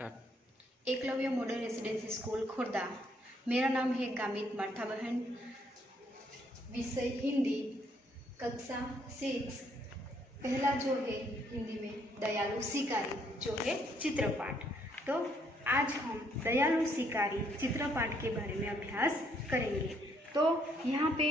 Start. Eklavya model residency school Khurda. मेरा नाम है कामित मार्था बहन। विषय हिंदी, कक्षा 6। पहला जो है हिंदी में दयालु शिकारी, जो है चित्रपाठ। तो आज हम दयालु शिकारी चित्रपाठ के बारे में अभ्यास करेंगे। तो यहाँ पे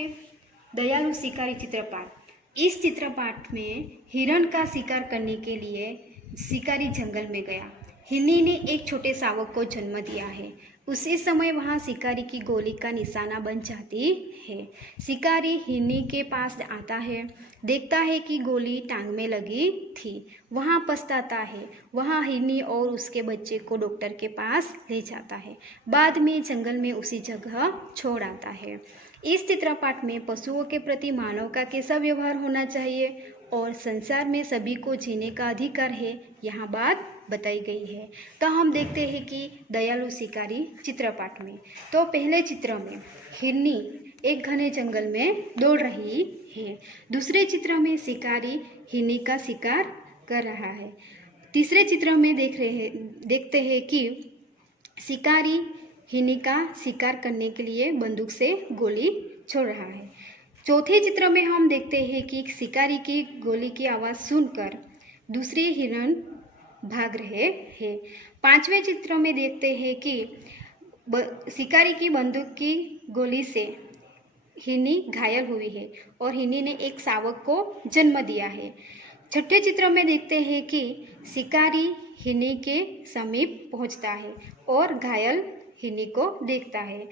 दयालु शिकारी चित्रपाठ, इस चित्रपाठ में हिरण का शिकार करने के लिए शिकारी जंगल में गया। हिरनी ने एक छोटे शावक को जन्म दिया है। उसी समय वहाँ शिकारी की गोली का निशाना बन जाती है। शिकारी हिरनी के पास आता है, देखता है कि गोली टांग में लगी थी। वहाँ पछताता है। वहाँ हिरनी और उसके बच्चे को डॉक्टर के पास ले जाता है। बाद में जंगल में उसी जगह छोड़ आता है। इस चित्रपाठ में पशुओं के प्रति मानव का कैसा व्यवहार होना चाहिए और संसार में सभी को जीने का अधिकार है, यहाँ बात बताई गई है। तो हम देखते हैं कि दयालु शिकारी चित्रपाठ में, तो पहले चित्र में हिरनी एक घने जंगल में दौड़ रही है। दूसरे चित्र में शिकारी हिरनी का शिकार कर रहा है। तीसरे चित्र में देखते हैं कि शिकारी हिरनी का शिकार करने के लिए बंदूक से गोली छोड़ रहा है। चौथे चित्र में हम देखते हैं कि शिकारी की गोली की आवाज़ सुनकर दूसरे हिरण भाग रहे हैं। पांचवें चित्र में देखते हैं कि शिकारी की बंदूक की गोली से हिरनी घायल हुई है और हिरनी ने एक शावक को जन्म दिया है। छठे चित्र में देखते हैं कि शिकारी हिरनी के समीप पहुंचता है और घायल हिरनी को देखता है।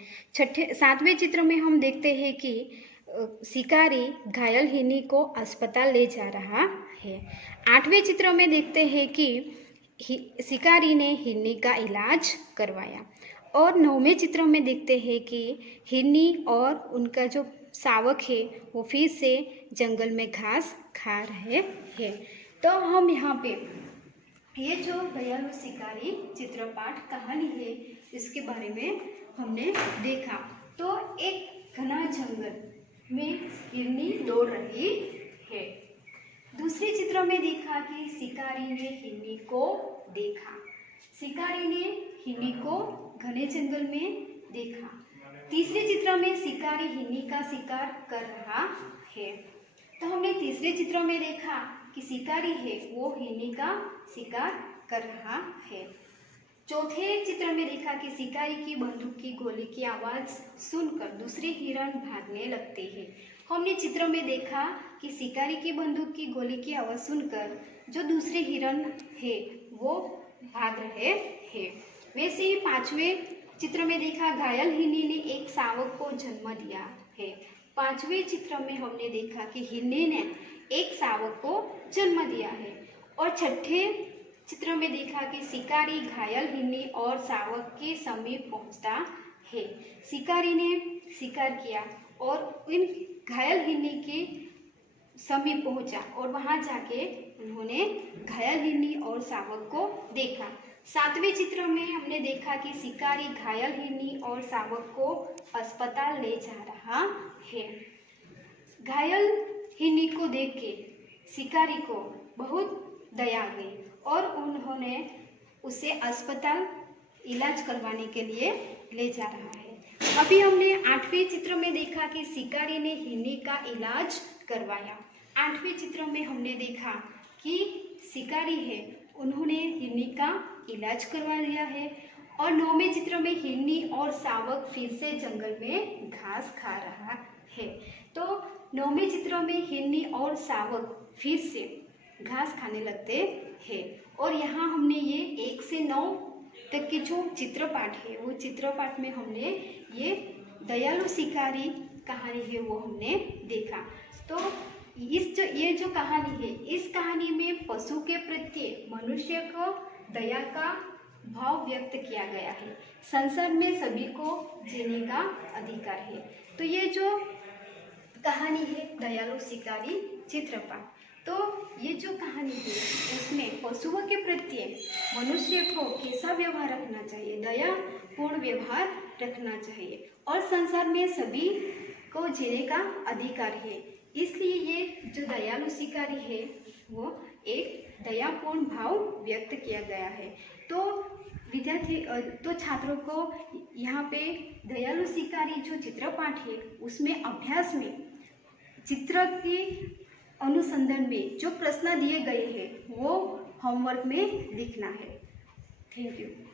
सातवें चित्र में हम देखते हैं कि शिकारी घायल हिरनी को अस्पताल ले जा रहा है। आठवें चित्र में देखते हैं कि शिकारी ने हिरनी का इलाज करवाया। और नौवें चित्र में देखते हैं कि हिरनी और उनका जो शावक है वो फिर से जंगल में घास खा रहे हैं। तो हम यहाँ पे ये जो दयालु शिकारी चित्रपाठ कहानी है, इसके बारे में हमने देखा। तो एक घना जंगल में हिरनी दौड़ रही है। दूसरे चित्र में देखा कि शिकारी ने हिरनी को देखा। शिकारी ने हिरनी को घने जंगल में देखा। तीसरे चित्र में शिकारी हिरनी का शिकार कर रहा है। तो हमने तीसरे चित्र में देखा कि शिकारी है वो हिरनी का शिकार कर रहा है। चौथे चित्र में देखा कि शिकारी की बंदूक की गोली की आवाज़ सुनकर दूसरे हिरण भागने लगते हैं। हमने चित्र में देखा कि शिकारी की बंदूक की गोली की आवाज़ सुनकर जो दूसरे हिरण है वो भाग रहे हैं। वैसे ही पांचवें चित्र में देखा घायल हिरनी ने एक शावक को जन्म दिया है। पांचवें चित्र में हमने देखा कि हिरनी ने एक शावक को जन्म दिया है। और छठे चित्र में देखा कि शिकारी घायल हिरनी और शावक के समीप पहुंचता है। शिकारी ने शिकार किया और इन घायल हिरनी के समीप पहुंचा और वहां जाके उन्होंने घायल हिरनी और शावक को देखा। सातवें चित्र में हमने देखा कि शिकारी घायल हिरनी और शावक को अस्पताल ले जा रहा है। घायल हिरनी को देख के शिकारी को बहुत दया आ गई और उन्होंने उसे अस्पताल इलाज करवाने के लिए ले जा रहा है। अभी हमने आठवें चित्र में देखा कि शिकारी ने हिरनी का इलाज करवाया। आठवें चित्र में हमने देखा कि शिकारी है उन्होंने हिरनी का इलाज करवा लिया है। और नौवें चित्र में हिरनी और शावक फिर से जंगल में घास खा रहा है। तो नौवें चित्र में हिरनी और शावक फिर से घास खाने लगते हैं। और यहाँ हमने ये 1 से 9 तक के जो चित्रपाठ है वो चित्रपाठ में हमने ये दयालु शिकारी कहानी है वो हमने देखा। तो ये जो कहानी है, इस कहानी में पशु के प्रति मनुष्य को दया का भाव व्यक्त किया गया है। संसार में सभी को जीने का अधिकार है। तो ये जो कहानी है दयालु शिकारी चित्रपाठ, तो ये जो कहानी है उसमें पशुओं के प्रति मनुष्य को कैसा व्यवहार रखना चाहिए, दयापूर्ण व्यवहार रखना चाहिए और संसार में सभी को जीने का अधिकार है। इसलिए ये जो दयालु शिकारी है वो एक दयापूर्ण भाव व्यक्त किया गया है। तो तो छात्रों को यहाँ पे दयालु शिकारी जो चित्र पाठ है उसमें अभ्यास में चित्र के अनुसंधान में जो प्रश्न दिए गए हैं वो होमवर्क में लिखना है। Thank you.